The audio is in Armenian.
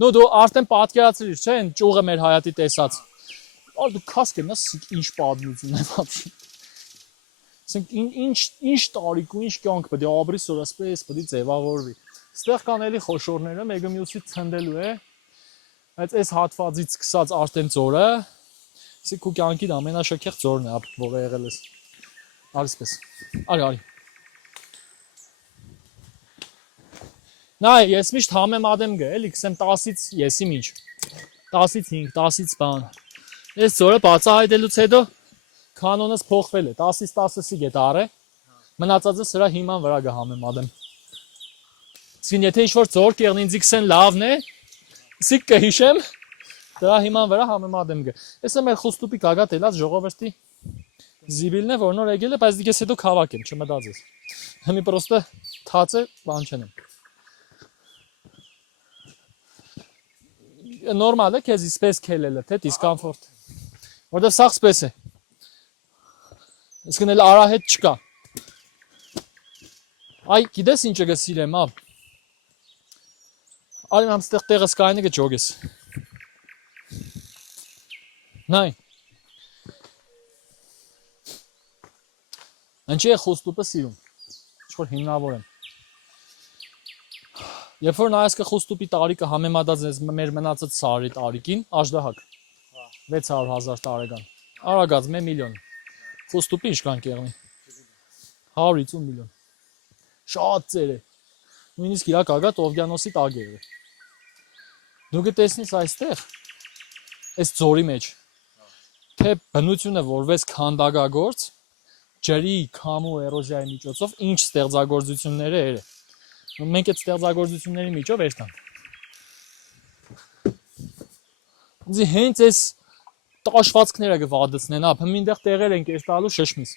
նո դու արդեն պատկերացրիր, չէ՞, այն ճյուղը մեր հայատի տեսած։ Ալ դու քասկենա ինչ պատմություն է вообще։ Ասենք ինչ տարիք ու ինչ կյանք պետք է ապրի, որ ասես պետք է ձևավորվի։ Ստեղ կան էլի խոշորները, մեկը մյուսից ցնդելու է։ Բայց այս հատվածից սկսած արդեն ծորը, իսկ քո կյանքի ամենաշքեղ ծորն է, որը եղել ես։ Արիսպես։ Արի։ Նա ես միշտ համեմատեմ գա, էլի, քսեմ 10-ից եսի ինչ։ 10-ից 5, 10-ից բան։ Այս ծորը բացահայտելուց հետո կանոնս փոխվել է, 10-ից 10-ը գետ արը, մնացածը սրա հիման վրա կհամեմատեմ։ Իսկ եթե ինչ-որ ծոր կեղն ինձ քսեն լավն է, իսկ կհիշեմ, դրա հիման վրա համեմատեմ գա։ Էսը մեր խուստուպի գագաթ էլած ժողովրդի զիբիլն է, որ նոր եկել է, բայց դիքես հետո քավակեմ, չմտածես։ Հիմի պրոստը թացը բան չնեմ։ Նորմալ է քեզ իսպես քելելը, թե դիսկոմֆորտ։ Որտեվ սաղ սպես է։ Իսկ էլ արահետ չկա։ Այ, գիտես ինչը գսիրեմ, ավ։ Արիմ համստեղ տեղս կայնը գջոգես։ Նայ։ Անչի է խուստուպը սիրում։ Ինչ-որ հիմնավոր եմ։ Երբ որ նայես խուստուպի տարիքը համեմատած ես մեր մնացած սարի տարիքին, աժդահակ 600,000 տարեկան, արագած 1 միլիոն, խուստուպի ինչքան կեղնի, 150 միլիոն, շատ ծեր է, նույնիսկ իրա կագատ օվկիանոսի տակ է, դու կտեսնես այստեղ, այս ձորի մեջ, թե բնությունը որպես քանդակագործ, ջրի, քամու, էրոզիայի միջոցով ինչ ստեղծագործությունները էր է, մենք այդ ստեղծագործությունների միջով էստանք։ Ինձ հենց այս տաշվածքները կվադցնեն, ապա մինտեղ տեղեր ենք էստալու շշմիս։